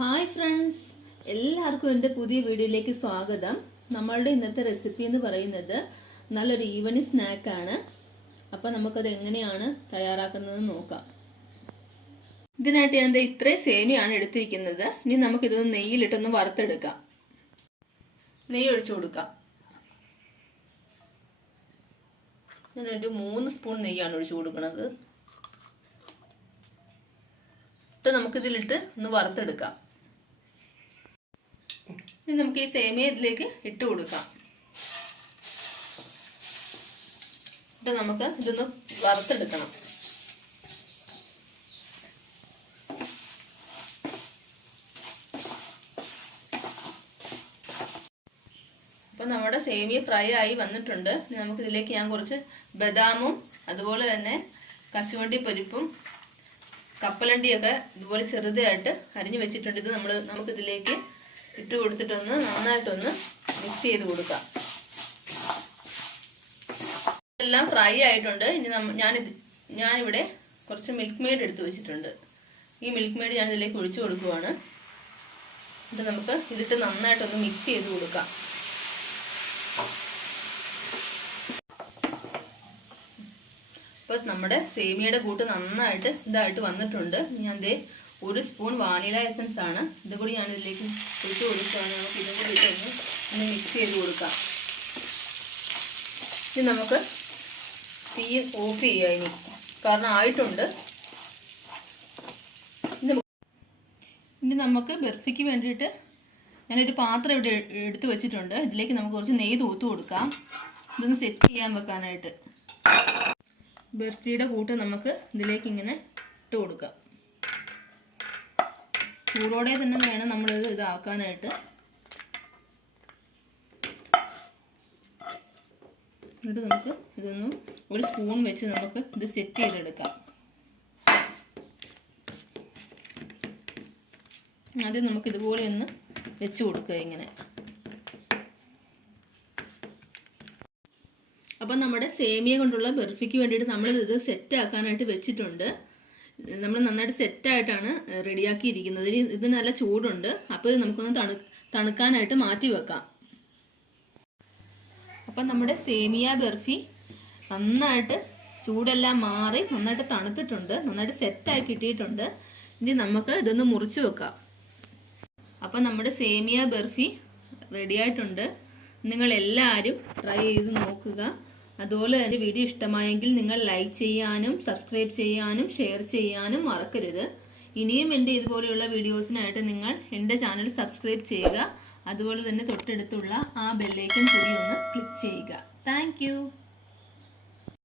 Hi friends എല്ലാവർക്കും എന്റെ പുതിയ വീഡിയോയിലേക്ക് സ്വാഗതം. നമ്മളുടെ ഇന്നത്തെ റെസിപ്പി എന്ന് പറയുന്നത് നല്ലൊരു ഈവനിങ് സ്നാക്കാണ് അപ്പോൾ നമുക്കത് എങ്ങനെയാണ് തയ്യാറാക്കുന്നത് നോക്കാം. ഇതിനായിട്ട് ഞാൻ ഇത്രയും സേമിയാണ് എടുത്തിരിക്കുന്നത്. ഇനി നമുക്കിതൊന്ന് നെയ്യിലിട്ടൊന്ന് വറുത്തെടുക്കാം. നെയ്യ് ഒഴിച്ചു കൊടുക്കാം. ഞാനൊരു മൂന്ന് സ്പൂൺ നെയ്യാണ് ഒഴിച്ചു കൊടുക്കുന്നത്. ഇട്ട് നമുക്കിതിലിട്ട് ഒന്ന് വറുത്തെടുക്കാം. ഇനി നമുക്ക് ഈ സേമിയ ഇതിലേക്ക് ഇട്ട് കൊടുക്കാം. ഇട്ട് നമുക്ക് ഇതൊന്ന് വറുത്തെടുക്കണം. അപ്പോൾ നമ്മുടെ സേമിയ ഫ്രൈ ആയി വന്നിട്ടുണ്ട്. നമുക്ക് ഇതിലേക്ക് ഞാൻ കുറച്ച് ബദാമും അതുപോലെ തന്നെ കശുവണ്ടി പരിപ്പും കപ്പലണ്ടിയൊക്കെ ഇതുപോലെ ചെറുതായിട്ട് അരിഞ്ഞു വെച്ചിട്ടുണ്ട്. ഇത് നമ്മൾ നമുക്ക് ഇതിലേക്ക് ഇട്ട് കൊടുത്തിട്ടൊന്ന് നന്നായിട്ടൊന്ന് മിക്സ് ചെയ്ത് കൊടുക്കാം. എല്ലാം ഫ്രൈ ആയിട്ടുണ്ട്. ഇനി ഞാനിത് ഞാനിവിടെ കുറച്ച് മിൽക്ക് മെയ്ഡ് എടുത്തു വെച്ചിട്ടുണ്ട്. ഈ മിൽക്ക് മെയ്ഡ് ഞാൻ ഇതിലേക്ക് ഒഴിച്ചു കൊടുക്കുവാണ്. എന്നിട്ട് നമുക്ക് ഇതിട്ട് നന്നായിട്ടൊന്ന് മിക്സ് ചെയ്ത് കൊടുക്കാം. ഇപ്പം നമ്മുടെ സേമിയയുടെ കൂട്ട് നന്നായിട്ട് ഇതായിട്ട് വന്നിട്ടുണ്ട്. ഞാൻ ദേ ഒരു സ്പൂൺ വാനില എസൻസ് ആണ്. ഇത് കൂടി ഞാൻ ഇതിലേക്ക് ഒഴിച്ച് കൊടുക്കുകയാണ് നമുക്ക് ഇതും കൂടി ഒന്ന് മിക്സ് ചെയ്ത് കൊടുക്കാം. ഇനി നമുക്ക് തീ ഓഫ് ചെയ്യാം ഇനി. കാരണം ആയിട്ടുണ്ട്. ഇനി നമുക്ക് ബർഫിക്ക് വേണ്ടിയിട്ട് ഞാനൊരു പാത്രം ഇവിടെ എടുത്തു വെച്ചിട്ടുണ്ട്. ഇതിലേക്ക് നമുക്ക് കുറച്ച് നെയ്യ് തൂത്ത് കൊടുക്കാം. ഇതൊന്ന് സെറ്റ് ചെയ്യാൻ വെക്കാനായിട്ട്. ബർഫിയുടെ കൂട്ട് നമുക്ക് ഇതിലേക്ക് ഇങ്ങനെ ഇട്ട് കൊടുക്കാം. ചൂടോടെ തന്നെ വേണം നമ്മളിത് ഇതാക്കാനായിട്ട്. എന്നിട്ട് നമുക്ക് ഇതൊന്ന് ഒരു സ്പൂൺ വെച്ച് നമുക്ക് ഇത് സെറ്റ് ചെയ്തെടുക്കാം. ആദ്യം നമുക്ക് ഇതുപോലെ ഒന്ന് വെച്ച് കൊടുക്കുക ഇങ്ങനെ. അപ്പം നമ്മുടെ സേമിയ കൊണ്ടുള്ള ബർഫിക്ക് വേണ്ടിയിട്ട് നമ്മൾ ഇത് സെറ്റ് ആക്കാനായിട്ട് വെച്ചിട്ടുണ്ട്. നമ്മൾ നന്നായിട്ട് സെറ്റായിട്ടാണ് റെഡിയാക്കിയിരിക്കുന്നത്. ഇത് നല്ല ചൂടുണ്ട്. അപ്പോൾ ഇത് നമുക്കൊന്ന് തണു തണുക്കാനായിട്ട് മാറ്റി വെക്കാം. അപ്പം നമ്മുടെ സേമിയ ബർഫി നന്നായിട്ട് ചൂടെല്ലാം മാറി നന്നായിട്ട് തണുത്തിട്ടുണ്ട്. നന്നായിട്ട് സെറ്റായി കിട്ടിയിട്ടുണ്ട്. ഇനി നമുക്ക് ഇതൊന്ന് മുറിച്ച് വെക്കാം. അപ്പം നമ്മുടെ സേമിയ ബർഫി റെഡിയായിട്ടുണ്ട്. നിങ്ങളെല്ലാവരും ട്രൈ ചെയ്ത് നോക്കുക. അതുപോലെ തന്നെ വീഡിയോ ഇഷ്ടമായെങ്കിൽ നിങ്ങൾ ലൈക്ക് ചെയ്യാനും സബ്സ്ക്രൈബ് ചെയ്യാനും ഷെയർ ചെയ്യാനും മറക്കരുത്. ഇനിയും എന്റെ ഇതുപോലെയുള്ള വീഡിയോസിനായിട്ട് നിങ്ങൾ എന്റെ ചാനൽ സബ്സ്ക്രൈബ് ചെയ്യുക. അതുപോലെ തന്നെ തൊട്ടടുത്തുള്ള ആ ബെല്ലേക്കും കൂടി ഒന്ന് ക്ലിക്ക് ചെയ്യുക. താങ്ക്